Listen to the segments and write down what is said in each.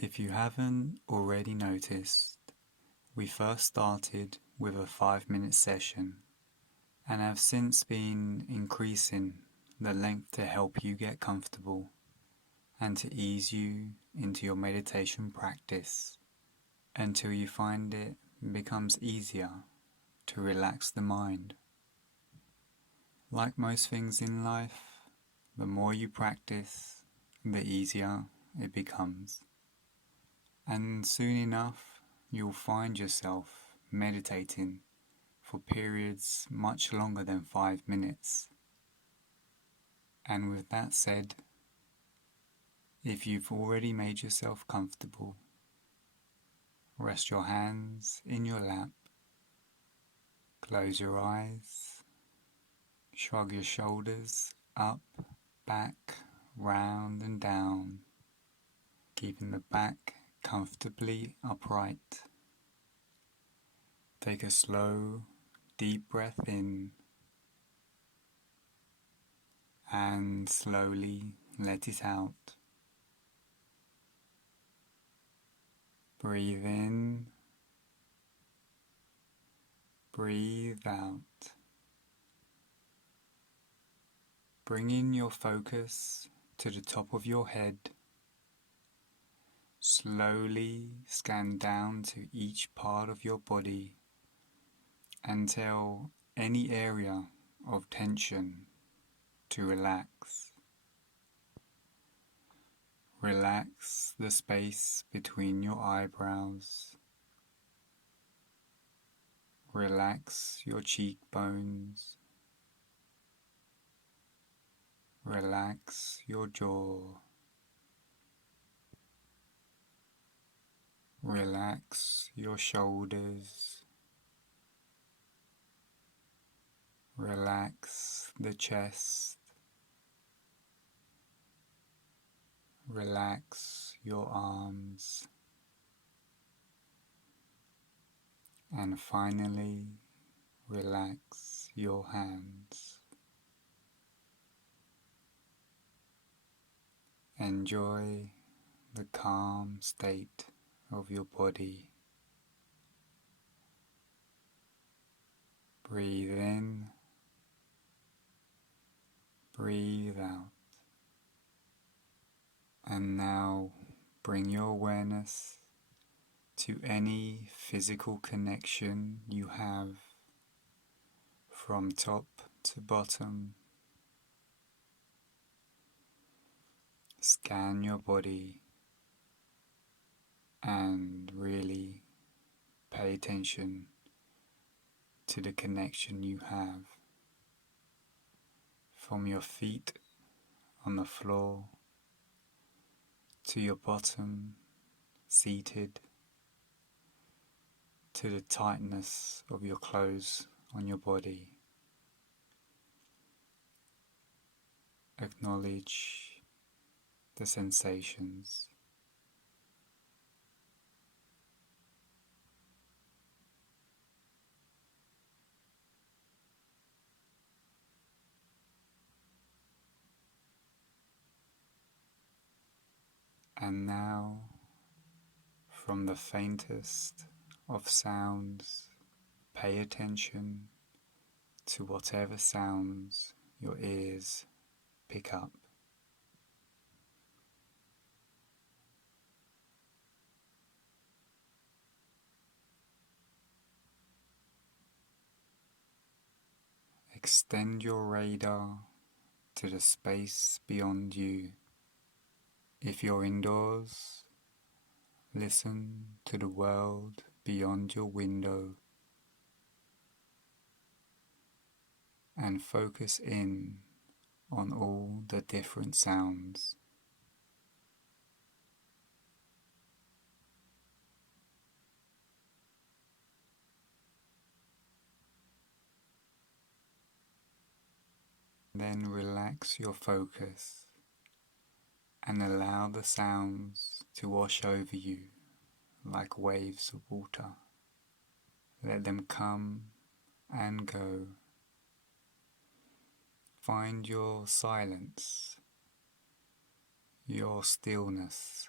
If you haven't already noticed, we first started with a 5-minute session and have since been increasing the length to help you get comfortable and to ease you into your meditation practice until you find it becomes easier to relax the mind. Like most things in life, the more you practice, the easier it becomes. And soon enough, you'll find yourself meditating for periods much longer than 5 minutes. And with that said, if you've already made yourself comfortable, rest your hands in your lap, close your eyes, shrug your shoulders up, back, round and down, keeping the back comfortably upright. Take a slow, deep breath in and slowly let it out. Breathe in, breathe out. Bring in your focus to the top of your head. Slowly scan down to each part of your body and tell any area of tension to relax. Relax the space between your eyebrows. Relax your cheekbones. Relax your jaw. Relax your shoulders. Relax the chest. Relax your arms. And finally, relax your hands. Enjoy the calm state of your body. Breathe in, breathe out. And now bring your awareness to any physical connection you have from top to bottom. Scan your body and really pay attention to the connection you have from your feet on the floor to your bottom seated, to the tightness of your clothes on your body. Acknowledge the sensations. And now, from the faintest of sounds, pay attention to whatever sounds your ears pick up. Extend your radar to the space beyond you. If you're indoors, listen to the world beyond your window and focus in on all the different sounds. Then relax your focus and allow the sounds to wash over you like waves of water. Let them come and go. Find your silence, your stillness,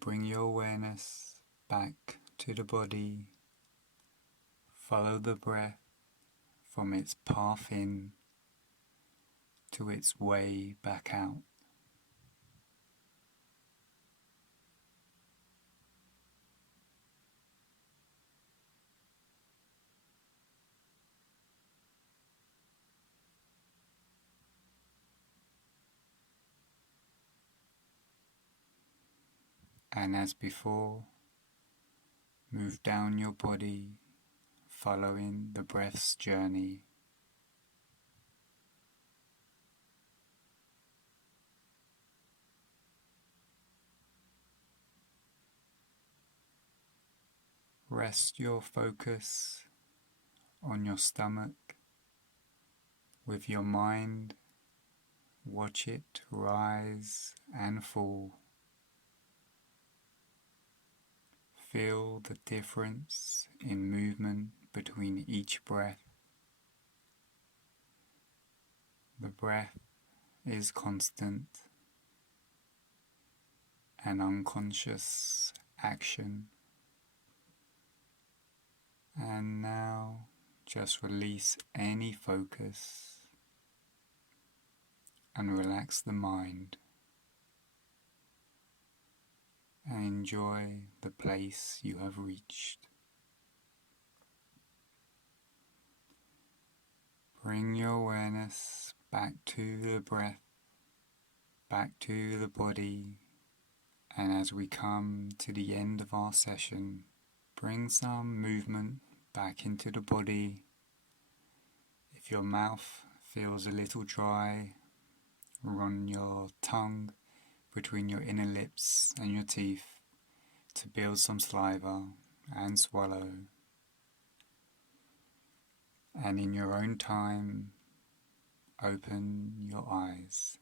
bring your awareness back to the body. Follow the breath from its path in to its way back out. And as before, move down your body, following the breath's journey. Rest your focus on your stomach. With your mind, watch it rise and fall. Feel the difference in movement between each breath. The breath is constant, an unconscious action. And now just release any focus and relax the mind. And enjoy the place you have reached. Bring your awareness back to the breath, back to the body, and as we come to the end of our session, bring some movement back into the body. If your mouth feels a little dry, run your tongue between your inner lips and your teeth to build some saliva and swallow. And in your own time, open your eyes.